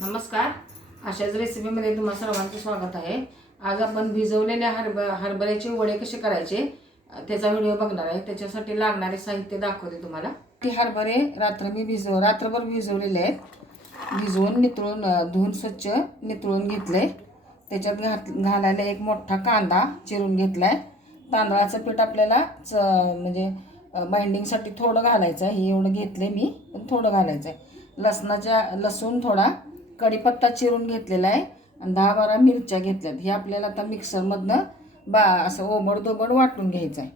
नमस्कार. अशाच रेसिपीमध्ये तुम्हा सर्वांचं स्वागत आहे. आज आपण भिजवलेल्या हरभऱ्याचे वडे कसे करायचे त्याचा व्हिडिओ बघणार आहे. त्याच्यासाठी लागणारे साहित्य दाखवते तुम्हाला. ती हरभरे रात्रभर भिजवलेले आहेत. भिजवून नितळून धुवून स्वच्छ नितळून घेतले. त्याच्यात घालायला एक मोठा कांदा चिरून घेतलाय. तांदळाचं पीठ आपल्याला म्हणजे बाइंडिंगसाठी थोडं घालायचं आहे. हे एवढं घेतले मी, पण थोडं घालायचं आहे. लसूण थोडा, कढीपत्ता चिरून घेतलेला आहे आणि 10-12 मिरच्या घेतल्यात. हे आपल्याला आता मिक्सरमधनं असं ओबडधोबड वाटून घ्यायचं आहे.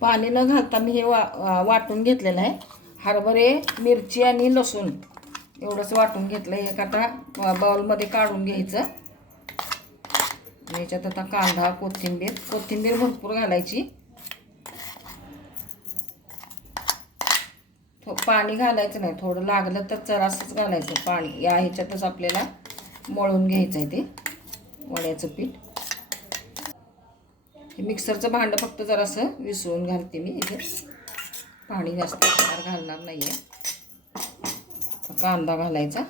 पाणी न घालता मी हे वाटून घेतलेलं आहे. हरभरे, मिरची आणि लसूण एवढंच वाटून घेतलं. एक आता बाउलमध्ये काढून घ्यायचं. याच्यात आता कांदा, कोथिंबीर भरपूर घालायची. पाणी घालायचं नाही, थोडं लागलं तर जरासंच घालायचं पाणी. या ह्याच्यातच आपल्याला मळून घ्यायचं आहे ते वड्याचं पीठ. हे मिक्सरचं भांडं फक्त जरासं विसळून घालते मी. इथे पाणी जास्त घालणार नाही आहे. कांदा घालायचा,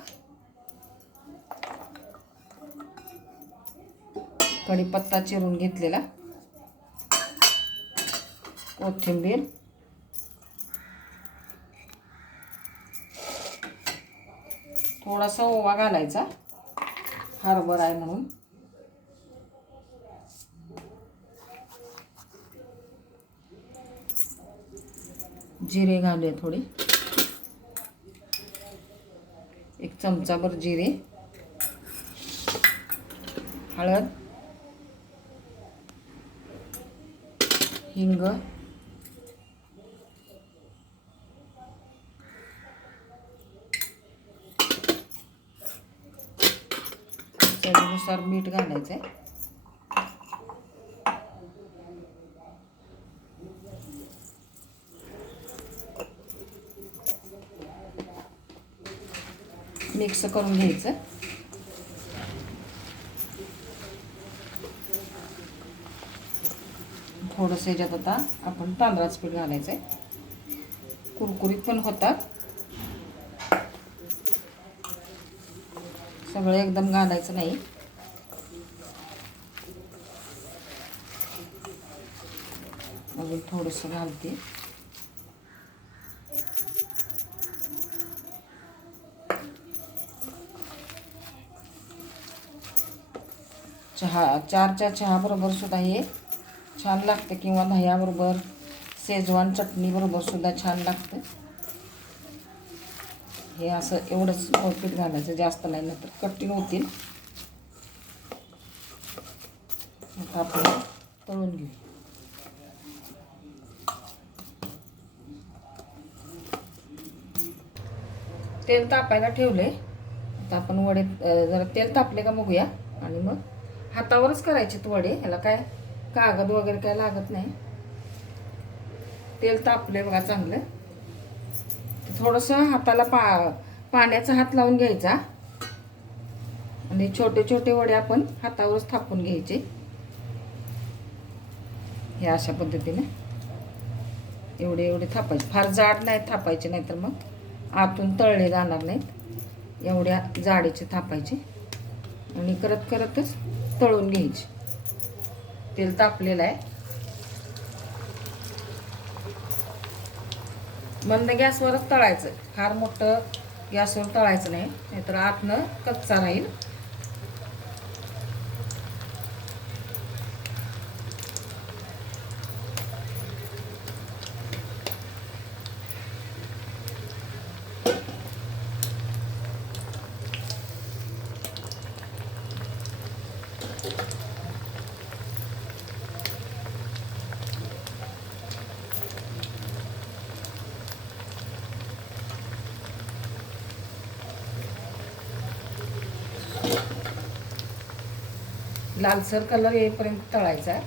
कढीपत्ता चिरून घेतलेला, कोथिंबीर, थोडासा ओवा घालायचा, हरभरा आहे म्हणून. जिरे घालूया थोडे, 1 चमचाभर जिरे, हळद, हिंग, चवीनुसार मीठ घालायचं आहे. मिक्स करून घ्यायचं. थोडंसं याच्यात आता आपण तांदळाचं पीठ घालायचं आहे. कुरकुरीत पण होतात. सगळं एकदम घालायचं नाही. अजून थोडंसं घालते. चारच्या चहाबरोबर सुद्धा हे छान लागतं, किंवा दह्याबरोबर, शेजवान चटणी बरोबर सुद्धा छान लागतं. हे असं एवढंच पीठ घालायचं, जास्त नाही, नंतर कठीण होतील. आता आपण तळून घेऊ. तेल तापायला ठेवले. आता आपण वडे जरा तेल तापले का बघूया. आणि मग हातावरच करायचे वडे. ह्याला काय कागद वगैरे काय लागत नाही. तेल तापले बघा चांगलं. थोडंसं हाताला पाण्याचा हात लावून घ्यायचा आणि छोटे छोटे वडे आपण हातावरच थापून घ्यायचे. हे अशा पद्धतीने एवढे थापायचे. फार जाड नाही थापायचे, नाहीतर मग आतून तळले जाणार नाहीत. एवढ्या जाडीचे थापायचे आणि करतच तळून घ्यायचे. तेल तापलेलं आहे. मंद गॅसवरच तळायचं. फार मोठं गॅसवर तळायचं नाही, नाहीतर आतनं कच्चा राहील. लालसर कलर येईपर्यंत तळायचा.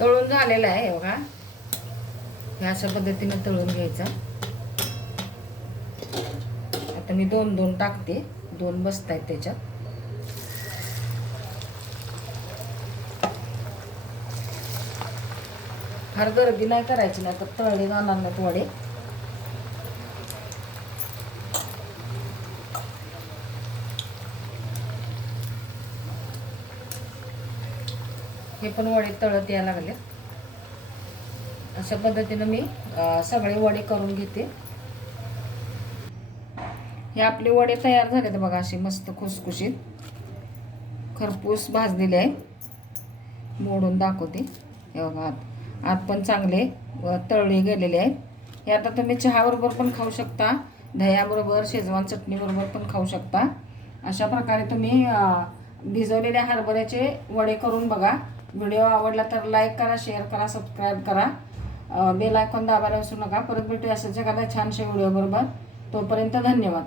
तळून झालेला आहे बघा. ह्या अशा पद्धतीने तळून घ्यायचा. आता मी 2 टाकते, 2 बसतायत त्याच्यात. फार गर्दी नाही करायची, नाही तर तळले जाणार नाहीत वडे. हे पण वडे तळत यायला लागले. अशा पद्धतीनं मी सगळे वडे करून घेते. हे आपले वडे तयार झालेत बघा, असे मस्त खुसखुशीत खरपूस भाजलेले आहे. मोडून दाखवते. हे बघा, आत पण चांगले तळले गेलेले आहेत. हे आता तुम्ही चहाबरोबर पण खाऊ शकता, दह्याबरोबर, शेजवान चटणीबरोबर पण खाऊ शकता. अशा प्रकारे तुम्ही भिजवलेल्या हरभऱ्याचे वडे करून बघा. व्हिडिओ आवडला तर लाईक करा, शेअर करा, सबस्क्राईब करा. बेल आयकॉन दाबायला विसरू नका. परत भेटूया असंच एखाद्या छानशा व्हिडिओ बरोबर. तोपर्यंत धन्यवाद.